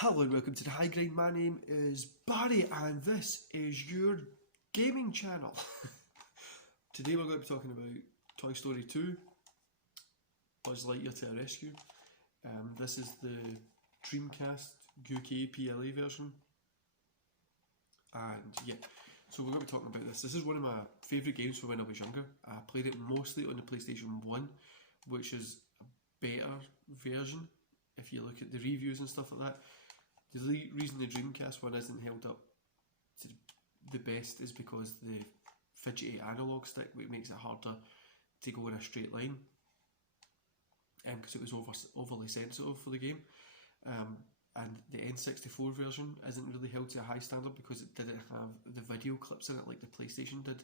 Hello and welcome to the High Grind. My name is Barry and this is your gaming channel. Today we're going to be talking about Toy Story 2, Buzz Lightyear to the Rescue. This is the Dreamcast UK PLA version. And yeah, so we're going to be talking about this. This is one of my favourite games from when I was younger. I played it mostly on the PlayStation 1, which is a better version if you look at the reviews and stuff like that. The reason the Dreamcast one isn't held up to the best is because the fidgety analog stick, which makes it harder to go in a straight line, because it was overly sensitive for the game. And the N64 version isn't really held to a high standard because it didn't have the video clips in it like the PlayStation did,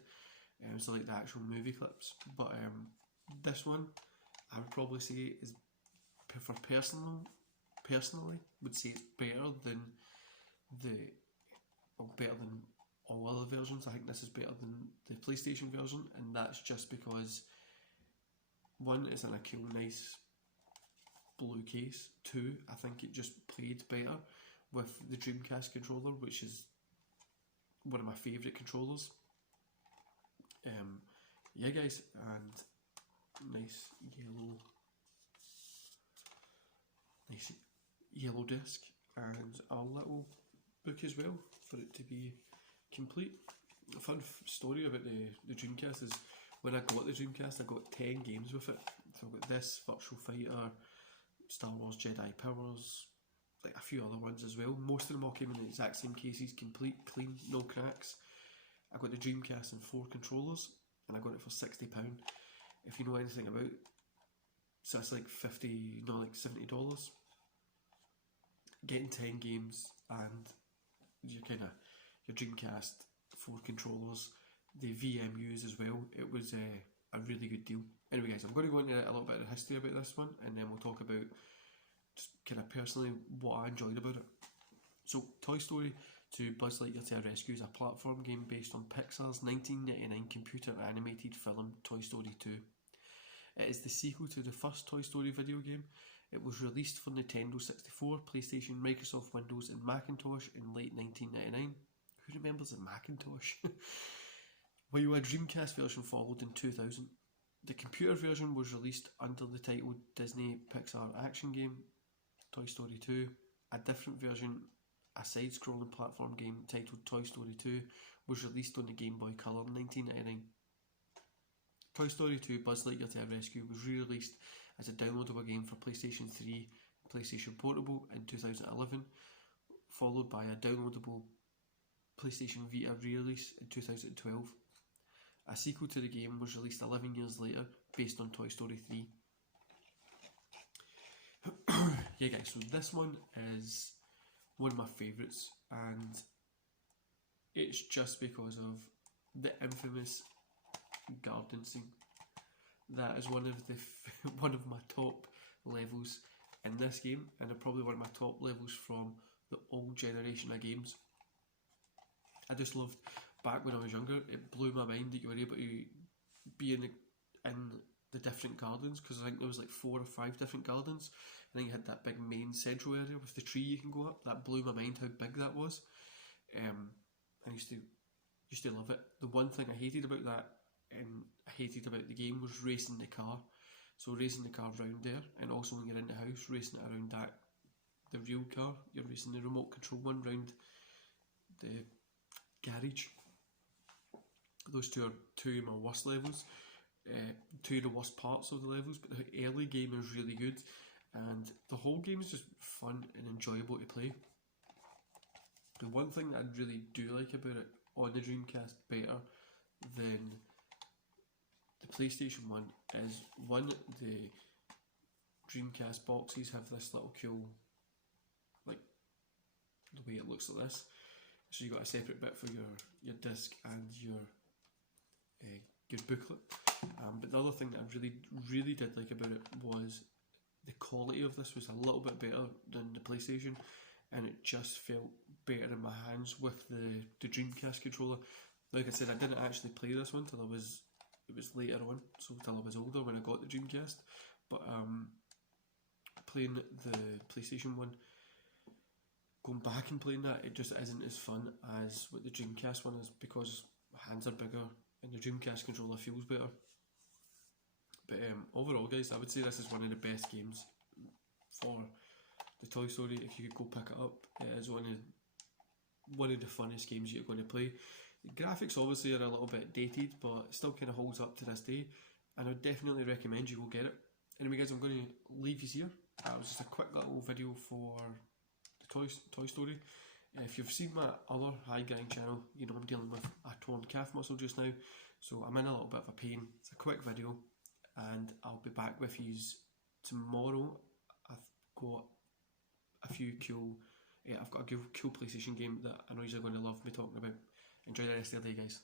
so like the actual movie clips. But this one, I would probably say is, for personally, would say it's better than better than all other versions. I think this is better than the PlayStation version, and that's just because one, it's in a cool, nice blue case. Two, I think it just played better with the Dreamcast controller, which is one of my favourite controllers. Yeah, guys, and nice yellow disc and a little book as well for it to be complete. A fun story about the Dreamcast is when I got the Dreamcast, I got 10 games with it. So I got this, Virtual Fighter, Star Wars Jedi Powers, like a few other ones as well. Most of them all came in the exact same cases, complete, clean, no cracks. I got the Dreamcast and 4 controllers, and I got it for £60. If you know anything about, so that's like $70. Getting 10 games and your Dreamcast 4 controllers, the VMUs as well. It was a really good deal. Anyway, guys, I'm going to go into a little bit of history about this one, and then we'll talk about just kind of personally what I enjoyed about it. So, Toy Story 2 Buzz Lightyear to the Rescue is a platform game based on Pixar's 1999 computer animated film Toy Story 2. It is the sequel to the first Toy Story video game. It was released for Nintendo 64, PlayStation, Microsoft Windows and Macintosh in late 1999. Who remembers the Macintosh? While a Dreamcast version followed in 2000. The computer version was released under the title Disney Pixar Action Game Toy Story 2. A different version, a side-scrolling platform game titled Toy Story 2, was released on the Game Boy Color in 1999. Toy Story 2 Buzz Lightyear to the Rescue was re-released as a downloadable game for PlayStation 3 and PlayStation Portable in 2011, followed by a downloadable PlayStation Vita re-release in 2012. A sequel to the game was released 11 years later based on Toy Story 3. Yeah, guys, so this one is one of my favourites, and it's just because of the infamous garden scene. That is one of the one of my top levels in this game, and probably one of my top levels from the old generation of games. I just loved, back when I was younger, it blew my mind that you were able to be in the different gardens, because I think there was like 4 or 5 different gardens, and then you had that big main central area with the tree you can go up. That blew my mind how big that was. I used to love it. The one thing I hated about that, and I hated about the game, was racing the car. So racing the car around there, and also when you're in the house, racing it around the real car. You're racing the remote control one around the garage. Those two are two of my worst levels, two of the worst parts of the levels, but the early game is really good, and the whole game is just fun and enjoyable to play. The one thing that I really do like about it on the Dreamcast better than the PlayStation one is, one, the Dreamcast boxes have this little cool, like the way it looks like this. So you got a separate bit for your disc and your booklet. But the other thing that I really did like about it was the quality of this was a little bit better than the PlayStation, and it just felt better in my hands with the Dreamcast controller. Like I said, I didn't actually play this one till it was later on, so till I was older when I got the Dreamcast. But playing the PlayStation one, going back and playing that, it just isn't as fun as what the Dreamcast one is, because my hands are bigger and the Dreamcast controller feels better. But overall, guys, I would say this is one of the best games for the Toy Story. If you could go pick it up, it is one of the funnest games you're going to play. The graphics obviously are a little bit dated, but it still kind of holds up to this day, and I would definitely recommend you go get it. Anyway, guys, I'm going to leave you here. That was just a quick little video for the Toy Story. If you've seen my other high grind channel, you know I'm dealing with a torn calf muscle just now, so I'm in a little bit of a pain. It's a quick video, and I'll be back with you tomorrow. I've got a cool PlayStation game that I know you're going to love me talking about. Enjoy the rest of the day, guys.